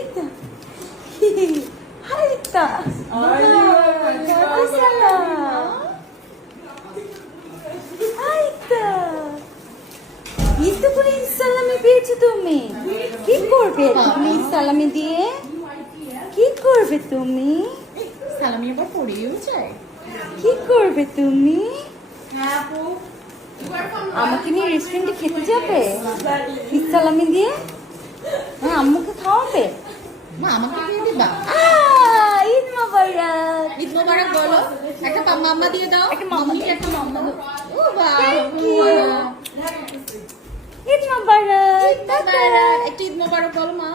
Haita. Haita. Haita. Eid তো করে সালামি পেয়েছো তুমি। কি করবে তুমি সালামি দিয়ে? কি করবে তুমি? সালামি আবার পড়েও যায়। কি করবে তুমি? আমাকে নিয়ে রেস্টুরেন্টে খেতে যাবে ঈদ সালামি দিয়ে? হ্যাঁ, আম্মুকে খাওয়াবে? মা আমাকে দিয়ে দিবা? ঈদ মোবারক। ঈদ মোবারক বলো। একটা মাম্মা দিয়ে দাও। একটা মাম্মা মাম্মিকে একটা মাম্মা দাও। ও Thank বাবা। you. ঈদ মোবারক। ঈদ মোবারক। একটা ঈদ মোবারক বলো মা।